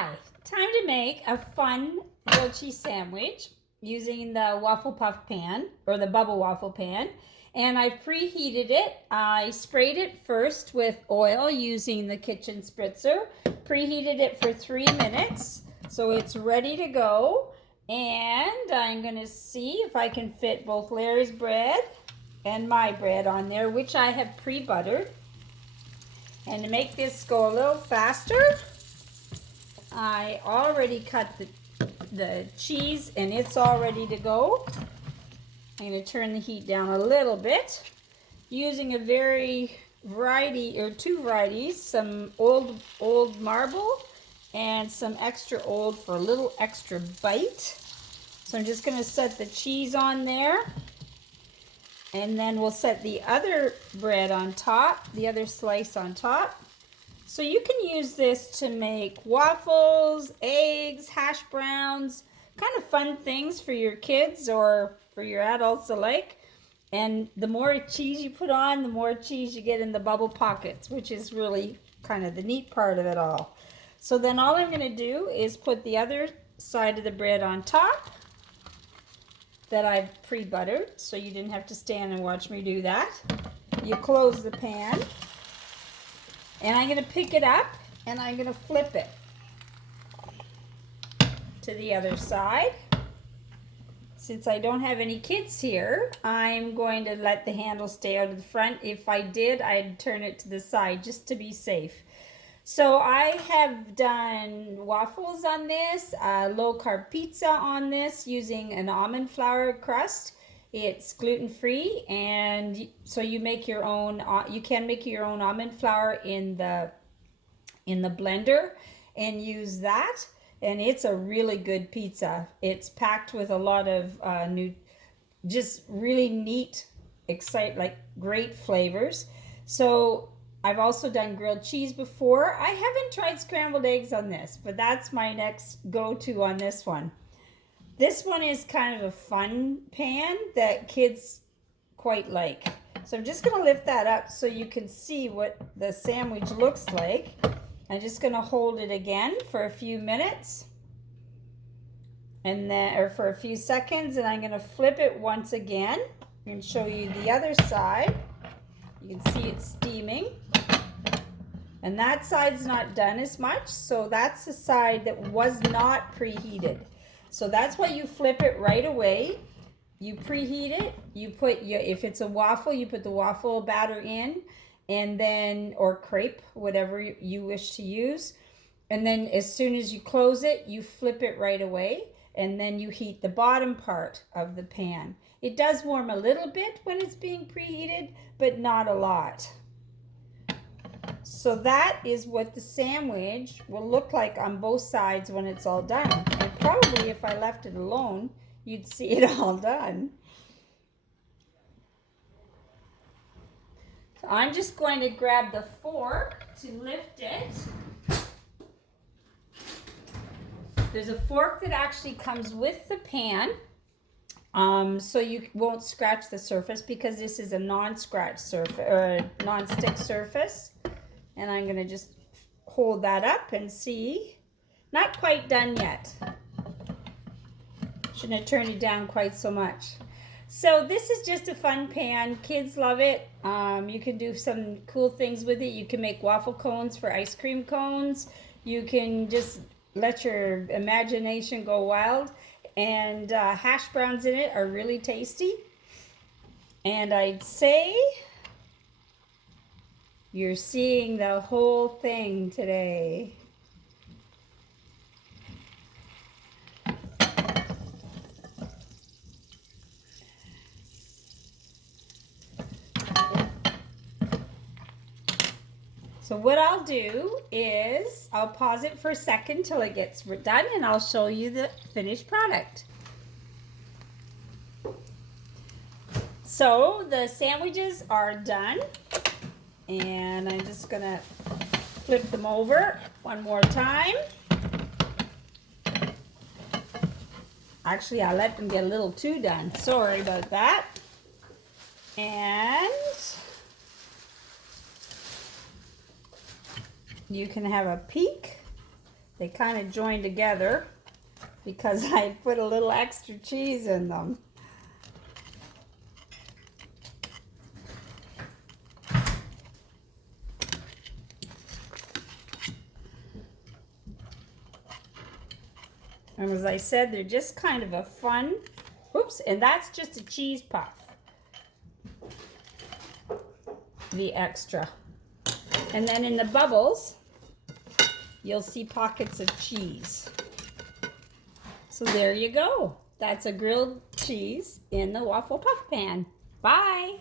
Hi, time to make a fun grilled cheese sandwich using the Waffle Puff Pan or the Bubble Waffle Pan. And I preheated it. I sprayed it first with oil using the kitchen spritzer. Preheated it for 3 minutes. So it's ready to go. And I'm going to see if I can fit both Larry's bread and my bread on there, which I have pre-buttered. And to make this go a little faster, I already cut the cheese and it's all ready to go. I'm going to turn the heat down a little bit using a two varieties, some old marble and some extra old for a little extra bite. So I'm just going to set the cheese on there, and then we'll set the other bread on top, the other slice on top. So you can use this to make waffles, eggs, hash browns, kind of fun things for your kids or for your adults alike. And the more cheese you put on, the more cheese you get in the bubble pockets, which is really kind of the neat part of it all. So then all I'm going to do is put the other side of the bread on top that I've pre-buttered, so you didn't have to stand and watch me do that. You close the pan. And I'm going to pick it up and I'm going to flip it to the other side. Since I don't have any kids here, I'm going to let the handle stay out of the front. If I did, I'd turn it to the side just to be safe. So I have done waffles on this, low-carb pizza on this using an almond flour crust. It's gluten-free, and so you make your own. You can make your own almond flour in the blender and use that. And it's a really good pizza. It's packed with a lot of just really neat, great flavors. So I've also done grilled cheese before. I haven't tried scrambled eggs on this, but that's my next go-to on this one. This one is kind of a fun pan that kids quite like. So I'm just going to lift that up so you can see what the sandwich looks like. I'm just going to hold it again for a few minutes or for a few seconds, and I'm going to flip it once again and show you the other side. You can see it's steaming. And that side's not done as much, so that's the side that was not preheated. So that's why you flip it right away. You preheat it. You put if it's a waffle, you put the waffle batter in, and then or crepe, whatever you wish to use. And then as soon as you close it, you flip it right away, and then you heat the bottom part of the pan. It does warm a little bit when it's being preheated, but not a lot. So that is what the sandwich will look like on both sides when it's all done. And probably if I left it alone, you'd see it all done. So I'm just going to grab the fork to lift it. There's a fork that actually comes with the pan, so you won't scratch the surface because this is a non-scratch surface or a non-stick surface. And I'm going to just hold that up and see. Not quite done yet. Shouldn't have turned it down quite so much. So this is just a fun pan. Kids love it. You can do some cool things with it. You can make waffle cones for ice cream cones. You can just let your imagination go wild. And hash browns in it are really tasty. And I'd say you're seeing the whole thing today. So what I'll do is I'll pause it for a second till it gets done, and I'll show you the finished product. So the sandwiches are done. And I'm just going to flip them over one more time. Actually, I let them get a little too done. Sorry about that. And you can have a peek They kind of join together because I put a little extra cheese in them. And as I said, they're just kind of a fun, oops, and that's just a cheese puff. The extra. And then in the bubbles, you'll see pockets of cheese. So there you go. That's a grilled cheese in the Waffle Puff Pan. Bye.